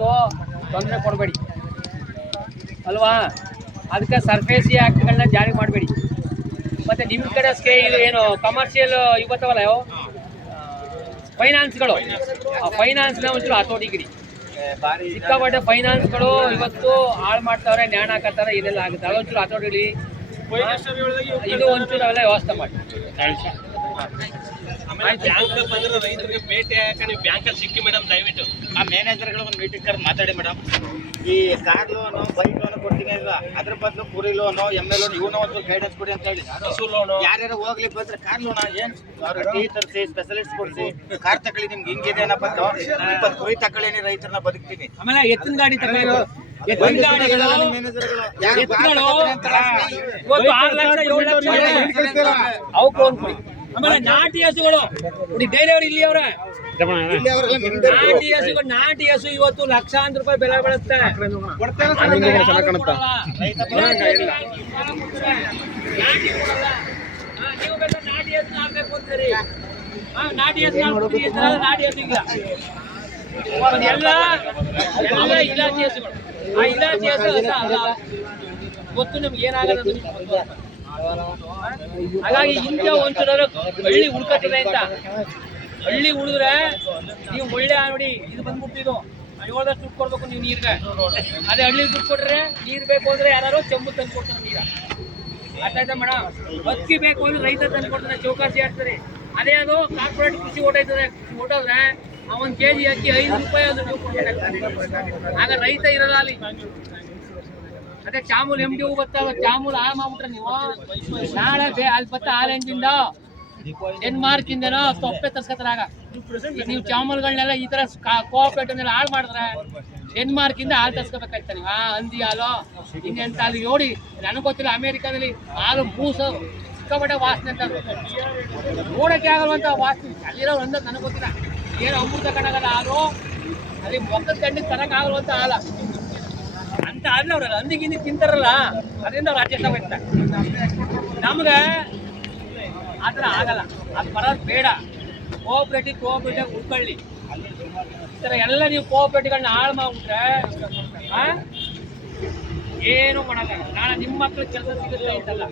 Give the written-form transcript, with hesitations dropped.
ಬಂದು ತೊಂದರೆ ಕೊಡಬೇಡಿ ಅಲ್ವಾ. ಅದಕ್ಕೆ ಸರ್ಫೇಸಿ ಆ್ಯಕ್ಟ್ಗಳನ್ನ ಜಾರಿ ಮಾಡಬೇಡಿ. ಮತ್ತು ನಿಮ್ಮ ಕಡೆ ಇದು ಏನು ಕಮರ್ಷಿಯಲ್ ಇವತ್ತವಲ್ಲ ಯಾವ ಫೈನಾನ್ಸ್ಗಳು, ಆ ಫೈನಾನ್ಸ್ನ ಒಂಚೂರು ಹತೋಟಿಗಿಡಿ. ಸಿಕ್ಕಾಪಟ್ಟೆ ಫೈನಾನ್ಸ್ಗಳು ಇವತ್ತು ಹಾಳು ಮಾಡ್ತಾವ್ರೆ, ನ್ಯಾಣ ಹಾಕತ್ತಾರೆ, ಇದೆಲ್ಲ ಆಗುತ್ತೆ. ಅದೊಂಚೂರು ಹತೋಟಿಗಿಡಿ. ಇದು ಒಂಚೂರು ಅವೆಲ್ಲ ವ್ಯವಸ್ಥೆ ಮಾಡಿ. ರೈತರಿಗೆ ಭೇಟಿ ಹಾಕಿ ನೀವು ಬ್ಯಾಂಕಲ್ಲಿ ಸಿಕ್ಕಿ ಮೇಡಮ್, ದಯವಿಟ್ಟು ಆ ಮ್ಯಾನೇಜರ್ಗಳು ಒಂದು ಮೀಟಿಂಗ್ ಕರೆದು ಮಾತಾಡಿ ಮೇಡಮ್. ಈ ಕಾರ್ ಲೋನು ಬೈಕ್ ಲೋನು ಕೊಡ್ತೀನಿ ಇಲ್ಲ, ಅದ್ರ ಬದಲು ಕುರಿ ಲೋನು ಎಮ್ಮೆ ಲೋನ್ ಇವನ್ನ ಒಂದು ಗೈಡೆನ್ಸ್ ಕೊಡಿ ಅಂತ ಹೇಳಿ. ಯಾರ್ಯಾರು ಹೋಗ್ಲಿ ಬಂದ್ರೆ ಕಾರ್ ಲೋನ ಏನು ಟೀ ತರಿಸಿ ಸ್ಪೆಷಲಿಸ್ಟ್ ಕೊಡಿಸಿ ಕಾರ್ ತಗೊಳ್ಳಿ, ನಿಮ್ಗೆ ಹಿಂಗಿದೆ ಏನಪ್ಪ 20 ಕುರಿ ತಗೊಳ್ಳೇನಿ, ರೈತರನ್ನ ಬದುಕ್ತೀನಿ. ಆಮೇಲೆ ಎತ್ತಿನ ಗಾಡಿ ತಗೊಳ್ಳೋದು ಆಮೇಲೆ ನಾಟಿ ಹಸುಗಳು ನೋಡಿ, ಬೇರೆಯವ್ರು ಇಲ್ಲಿ ಅವ್ರೆ ನಾಟಿ ಹಸು ಇವತ್ತು ಲಕ್ಷಾಂತರ ರೂಪಾಯಿ ಬೆಲೆ ಬೆಳೆಸುತ್ತೆ. ನೀವು ಬೇಕಾದ್ರೆ ನಾಟಿ ಹಸು ಹಾಕ್ಬೇಕು ಅಂತೀರಿ, ನಾಟಿ ಹಸು ನಾಟಿ ಹಸು ಇಲ್ಲ. ಎಲ್ಲ ಇಲಾಚಿ ಹಸುಗಳು, ಆ ಇಲಾಚಿ ಹಸು ಗೊತ್ತು ನಮ್ಗೆ ಏನಾಗಲ್ಲ. ಹಾಗಾಗಿ ಇಂಥ ಒಂಚೂರು ಹಳ್ಳಿ ಉಳ್ಕತ್ತದೆ ಅಂತ. ಹಳ್ಳಿ ಉಳಿದ್ರೆ ನೀವು ಒಳ್ಳೆ ನೋಡಿ, ಇದು ಬಂದ್ಬಿಟ್ಟಿದ್ದು 7 ದುಡ್ಡು ಕೊಡ್ಬೇಕು ನೀವು ನೀರ್ಗೆ. ಅದೇ ಹಳ್ಳಿ ದುಡ್ಡು ಕೊಟ್ರೆ ನೀರು ಬೇಕು ಅಂದ್ರೆ ಯಾರು ಚೆಂಬು ತಂದು ಕೊಡ್ತಾರೆ ನೀರ. ಅರ್ಥ ಮೇಡಮ್. ಅಕ್ಕಿ ಬೇಕು ಅಂದ್ರೆ ರೈತ ತಂದು ಕೊಡ್ತಾರೆ, ಚೌಕಾಸಿ ಆಗ್ತಾರೆ. ಅದೇ ಅದು ಕಾರ್ಪೊರೇಟ್ ಕೃಷಿ ಓಟೈತದೆ, ಓಟೋದ್ರೆ ಒಂದು ಕೆಜಿ ಅಕ್ಕಿ 5 ರೂಪಾಯಿ ಅದು ನೀವು ಕೊಡ್ಬೇಕಾಗ್ತದೆ. ಆಗ ರೈತ ಇರಲ್ಲ ಅಲ್ಲಿ. ಅದೇ ಚಾಮೂಲ್ MD ಬರ್ತಾವ, ಚಾಮೂಲ್ ಹಾಳು ಮಾಡ್ಬಿಟ್ರೆ ನೀವು ನಾಳೆ ಅಲ್ಲಿ ಬತ್ತ ಆರೆಂಜಿಂದ ಡೆನ್ಮಾರ್ಕ್ ಇಂದನೋ ತೊಪ್ಪೆ ತರ್ಸ್ಕೊತಾರಾಗ. ನೀವು ಚಾಮೂಲ್ಗಳನ್ನೆಲ್ಲ ಈ ತರ ಕೋಆಪರೇಟಿವ್ನೆಲ್ಲ ಹಾಳು ಮಾಡಿದ್ರೆ ಡೆನ್ಮಾರ್ಕ್ ಇಂದ ಹಾಲು ತರ್ಸ್ಕೋಬೇಕಾಯ್ತ ನೀವು. ಹಂದಿ ಹಾಲು ಇನ್ನೆಂತ ಅಲ್ಲಿ ನೋಡಿ, ನನಗೆ ಗೊತ್ತಿಲ್ಲ ಅಮೇರಿಕಾದಲ್ಲಿ ಹಾಲು ಬೂಸ ಸಿಕ್ಕಾಪಟ್ಟೆ ವಾಸನೆ ಅಂತ ನೋಡಕ್ಕೆ ಆಗಲ್ವಂತ ವಾಸನೆ ಅಲ್ಲಿರೋ ಒಂದ ನನಗೆ ಗೊತ್ತಿಲ್ಲ. ಏನು ಅಮೃತ ಕಣಗಲ್ಲ ಹಾಲು, ಅಲ್ಲಿ ಮೊಕ್ಕದ ಗಂಡಿಗೆ ತರಕ್ ಆಗಲ್ವಂತ ಹಾಲ ಅಂತ ಅಲ್ಲ. ಅವ್ರಲ್ಲ ಹಂದಿಗಿಂದಿ ತಿಂತಾರಲ್ಲ, ಅದರಿಂದ ಅವ್ರು ಅಡ್ಜಸ್ಟ್ ಆಗ್ತಾರೆ. ನಮ್ಗೆ ಆ ಥರ ಆಗಲ್ಲ, ಅದು ಬರೋದು ಬೇಡ. ಕೋಆಪರೇಟಿವ್ ಉಳ್ಕೊಳ್ಳಿ. ಈ ಥರ ಎಲ್ಲ ನೀವು ಕೋಆಪರೇಟಿವ್ಗಳನ್ನ ಹಾಳು ಮಾಡ್ಬಿಟ್ರೆ ಏನು ಮಾಡೋಕ್ಕಾಗಲ್ಲ. ನಾಳೆ ನಿಮ್ಮ ಮಕ್ಳಿಗೆ ಕೆಲಸ ಸಿಗುತ್ತೆ ಅಂತಲ್ಲ.